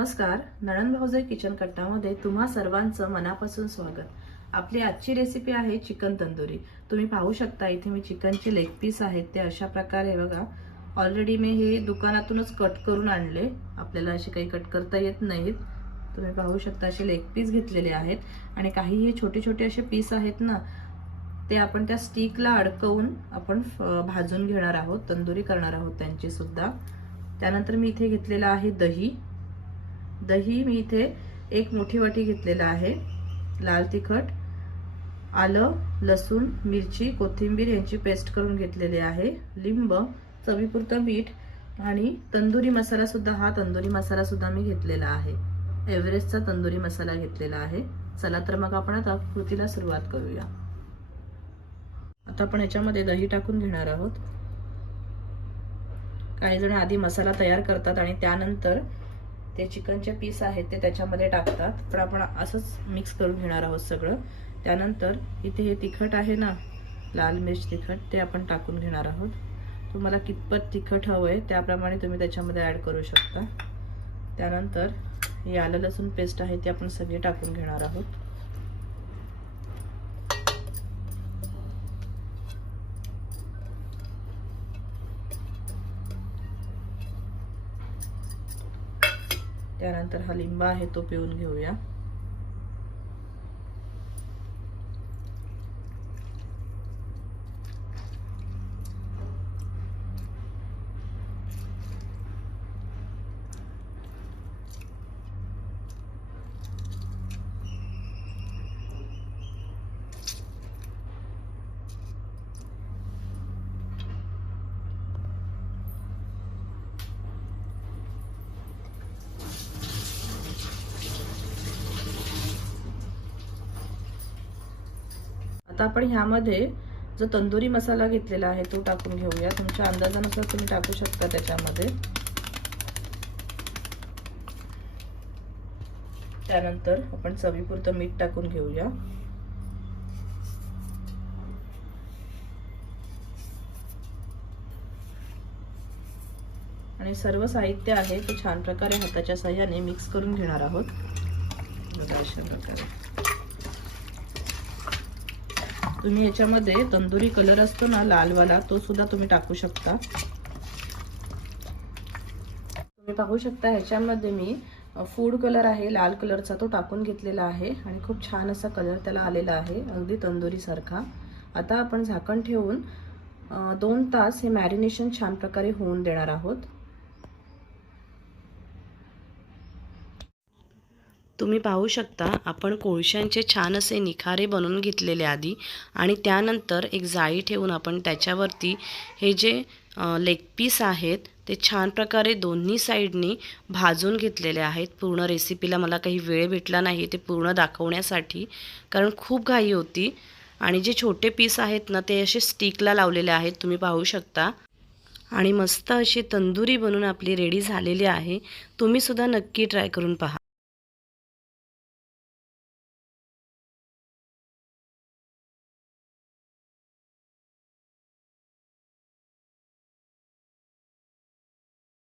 नमस्कार, नणंद भाऊजाई किचन कट्टामध्ये तुम्हा सर्वांचं मनापासून स्वागत। आपली आजची रेसिपी आहे चिकन तंदुरी। तुम्ही पाहू शकता इथे मी चिकनचे लेग पीस आहेत ते अशा प्रकारे बघा। ऑलरेडी मी हे दुकानातूनच कट करून आणले, आपल्याला असे काही कट करता येत नाहीत। तुम्ही पाहू शकता असे लेग पीस घेतलेले आहेत आणि काही हे छोटे छोटे असे पीस आहेत ना, ते आपण त्या स्टिकला अडकवून आपण भाजून घेणार आहोत, तंदुरी करणार आहोत त्यांची सुद्धा। त्यानंतर मी इथे घेतलेला आहे दही मी इथे एक मोठी वाटी घेतलेला आहे। लाल तिखट, आलं, लसूण, मिरची, कोथिंबीर यांची पेस्ट करून घेतलेली आहे। लिंब, चवीपुरतं मीठ आणि तंदुरी मसाला सुद्धा, हा तंदुरी मसाला सुद्धा मी घेतलेला आहे। एव्हरेस्टचा तंदुरी मसाला घेतलेला आहे। चला तर मग आपण आता कृतीला सुरुवात करूया। आता आपण याच्यामध्ये दही टाकून घेणार आहोत। काही जण आधी मसाला तयार करतात आणि त्यानंतर ते चिकनचे पीस आहेत ते त्याच्यामध्ये टाकतात, पण आपण असंच मिक्स करून घेणार आहोत सगळं। त्यानंतर इथे हे तिखट आहे ना, लाल मिर्च तिखट, ते आपण टाकून घेणार आहोत। तुम्हाला कितपत तिखट हवंय त्याप्रमाणे तुम्ही त्याच्यामध्ये ऍड करू शकता। त्यानंतर हे आलं लसूण पेस्ट आहे ते आपण सगळे टाकून घेणार आहोत। त्यानंतर हा लिंबा आहे तो पिळून घेऊया। आता आपण ह्यामध्ये जो तंदुरी मसाला घेतलेला आहे तो टाकून घेऊया। तुमच्या अंदाजानुसार तुम्ही टाकू शकता त्याच्यामध्ये। त्यानंतर आपण चवीपुरतं मीठ टाकून घेऊया। आणि सर्व साहित्य आहे ते छान प्रकारे हाताच्या साहाय्याने मिक्स करून घेणार आहोत। अशा प्रकारे तुम्ही याच्यामध्ये तंदुरी कलर असतो ना लालवाला, तो सुद्धा तुम्ही टाकू शकता। तुम्ही पाहू शकता ह्याच्यामध्ये मी फूड कलर आहे लाल कलरचा, तो टाकून घेतलेला आहे आणि खूप छान असा कलर त्याला आलेला आहे, अगदी तंदुरी सारखा। आता आपण झाकण ठेवून 2 तास हे मॅरिनेशन छान प्रकारे होऊन देणार आहोत। तुम्ही पाहू शकता आपण कोळशांचे छान असे निखारे बनवून घेतलेले आधी, आणि त्यानंतर एक जाळी ठेवून आपण त्याच्यावरती हे जे लेग पीस आहेत ते छान प्रकारे दोन्ही साईडनी भाजून घेतलेले आहेत। पूर्ण रेसिपीला मला काही वेळ भेटला नाही ते पूर्ण दाखवण्यासाठी, कारण खूप घाई होती। आणि जे छोटे पीस आहेत ना ते असे स्टिकला लावलेले आहेत, तुम्ही पाहू शकता। आणि मस्त अशी तंदुरी बनवून आपली रेडी झालेली आहे। तुम्ही सुद्धा नक्की ट्राय करून पहा।